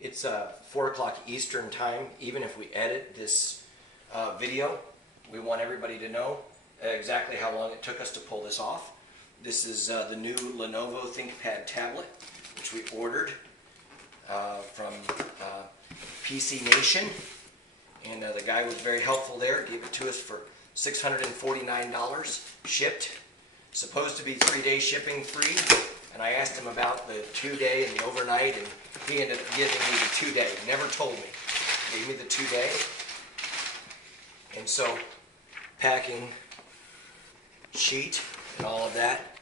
It's 4 o'clock Eastern time. Even if we edit this video, we want everybody to know exactly how long it took us to pull this off. This is the new Lenovo Thinkpad tablet, which we ordered from PC Nation. And the guy was very helpful there, gave it to us for $649 shipped. Supposed to be 3-day shipping free. And I asked him about the 2-day and the overnight, and he ended up giving me the 2-day. Never told me. Gave me the 2-day. And so, packing sheet and all of that.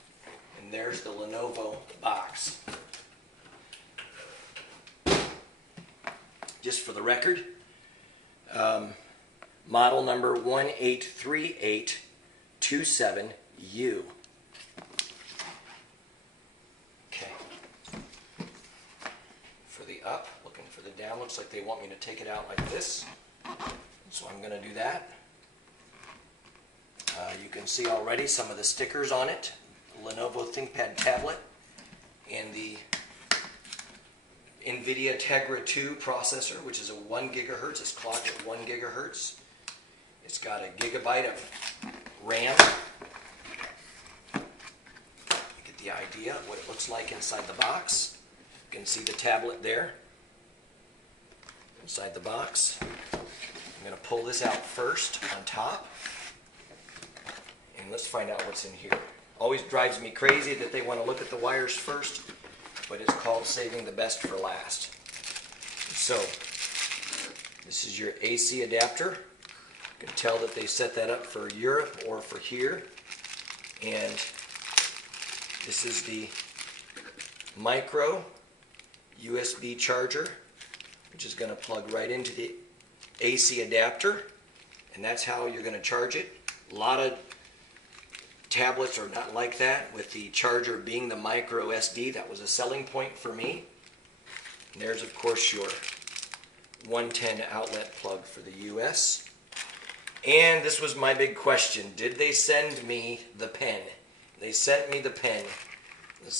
And there's the Lenovo box. Just for the record, model number 183827U. Up, looking for the down. Looks like they want me to take it out like this, so I'm going to do that. You can see already some of the stickers on it. Lenovo Thinkpad tablet and the Nvidia Tegra 2 processor, which is a 1 gigahertz. It's clocked at 1 gigahertz. It's got a gigabyte of RAM. You get the idea of what it looks like inside the box. You can see the tablet there inside the box. I'm going to pull this out first on top, and let's find out what's in here. Always drives me crazy that they want to look at the wires first, but it's called saving the best for last. So this is your AC adapter. You can tell that they set that up for Europe or for here. And this is the micro USB charger, which is going to plug right into the AC adapter, and that's how you're going to charge it. A lot of tablets are not like that, with the charger being the micro SD. That was a selling point for me. And there's, of course, your 110 outlet plug for the US. And this was my big question. Did they send me the pen? They sent me the pen.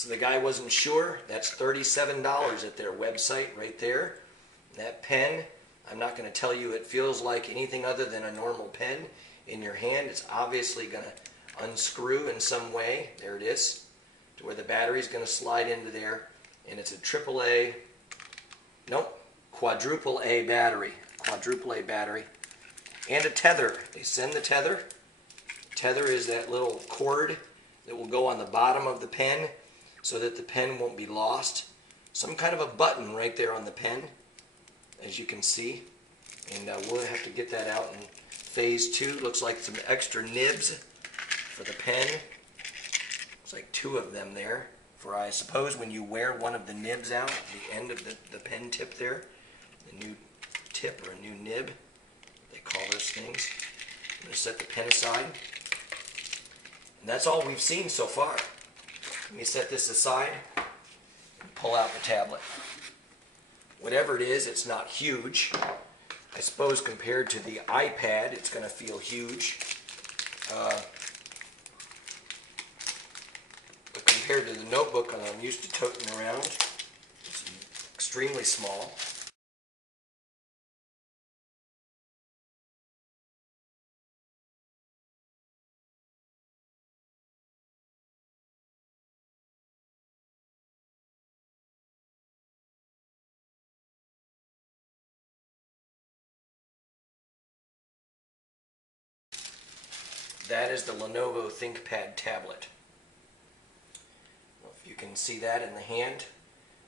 The guy wasn't sure. That's $37 at their website right there. That pen, I'm not going to tell you it feels like anything other than a normal pen in your hand. It's obviously going to unscrew in some way. There it is, to where the battery is going to slide into there. And it's a quadruple A battery. Quadruple A battery. And a tether. They send the tether. Tether is that little cord that will go on the bottom of the pen, so that the pen won't be lost. Some kind of a button right there on the pen, as you can see. And we'll have to get that out in phase 2. Looks like some extra nibs for the pen. Looks like 2 of them there. For I suppose when you wear one of the nibs out, the end of the pen tip there, the new tip or a new nib, they call those things. I'm going to set the pen aside. And that's all we've seen so far. Let me set this aside and pull out the tablet. Whatever it is, it's not huge. I suppose compared to the iPad, it's going to feel huge. But compared to the notebook that I'm used to toting around, it's extremely small. That is the Lenovo Thinkpad tablet. Well, if you can see that in the hand,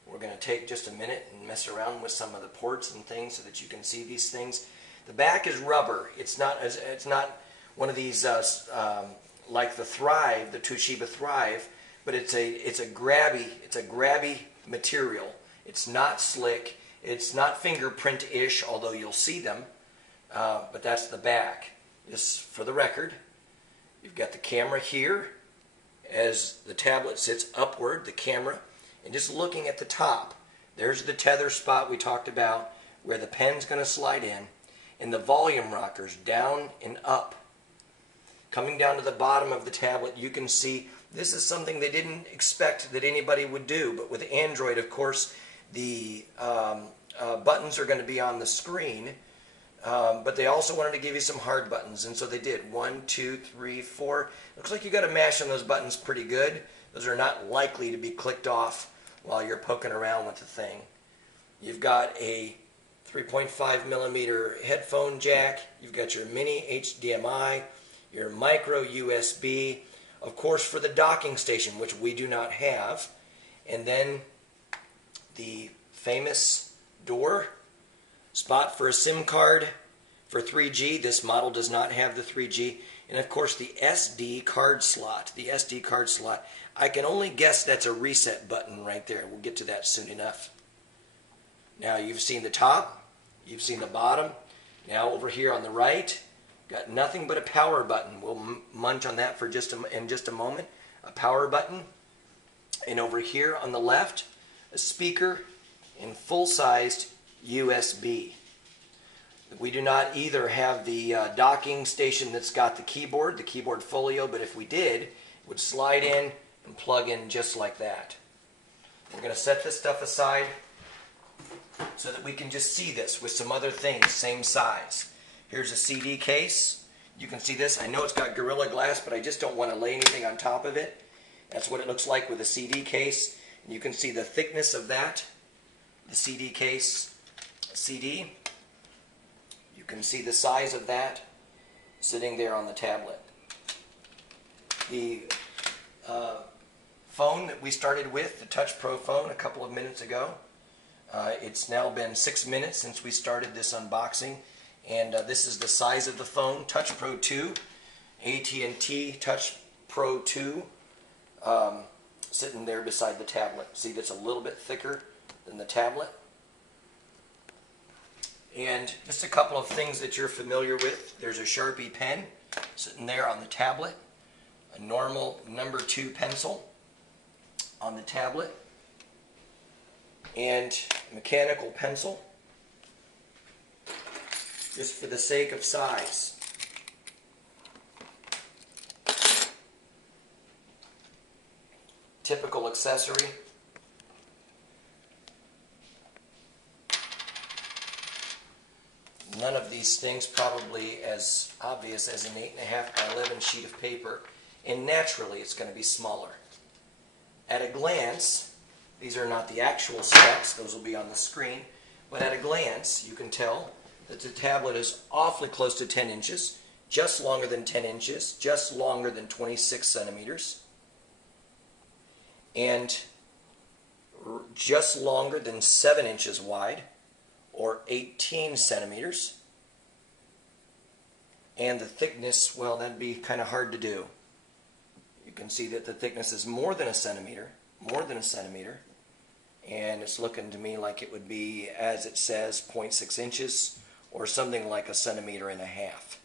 we're going to take just a minute and mess around with some of the ports and things so that you can see these things. The back is rubber. It's not one of these like the Thrive, the Toshiba Thrive, but it's a grabby material. It's not slick. It's not fingerprint-ish, although you'll see them. But that's the back. Just for the record. You've got the camera here as the tablet sits upward, the camera, and just looking at the top. There's the tether spot we talked about where the pen's going to slide in, and the volume rockers down and up. Coming down to the bottom of the tablet, you can see this is something they didn't expect that anybody would do, but with Android, of course, the buttons are going to be on the screen, but they also wanted to give you some hard buttons, and so they did. 1, 2, 3, 4. Looks like you got to mash on those buttons pretty good. Those are not likely to be clicked off while you're poking around with the thing. You've got a 3.5 millimeter headphone jack. You've got your mini HDMI, your micro USB, of course for the docking station, which we do not have, and then the famous door spot for a SIM card for 3G. This model does not have the 3G. And of course the SD card slot. The SD card slot. I can only guess that's a reset button right there. We'll get to that soon enough. Now you've seen the top. You've seen the bottom. Now over here on the right, got nothing but a power button. We'll munch on that for in just a moment. A power button. And over here on the left, a speaker and full-sized USB. We do not either have the docking station that's got the keyboard folio, but if we did, it would slide in and plug in just like that. We're going to set this stuff aside so that we can just see this with some other things, same size. Here's a CD case. You can see this. I know it's got Gorilla Glass, but I just don't want to lay anything on top of it. That's what it looks like with a CD case. And you can see the thickness of that. The CD case, CD. You can see the size of that sitting there on the tablet. The phone that we started with, the Touch Pro phone, a couple of minutes ago. It's now been 6 minutes since we started this unboxing, and this is the size of the phone, Touch Pro 2, AT&T Touch Pro 2, sitting there beside the tablet. See, that's a little bit thicker than the tablet. And just a couple of things that you're familiar with. There's a Sharpie pen sitting there on the tablet, a normal number 2 pencil on the tablet, and a mechanical pencil, just for the sake of size. Typical accessory. None of these things probably as obvious as an 8.5 by 11 sheet of paper, and naturally it's going to be smaller. At a glance, these are not the actual specs, those will be on the screen, but at a glance you can tell that the tablet is awfully close to 10 inches, just longer than 10 inches, just longer than 26 centimeters, and just longer than 7 inches wide, or 18 centimeters. And the thickness, well, that'd be kind of hard to do. You can see that the thickness is more than a centimeter, and it's looking to me like it would be, as it says, 0.6 inches, or something like 1.5 centimeters.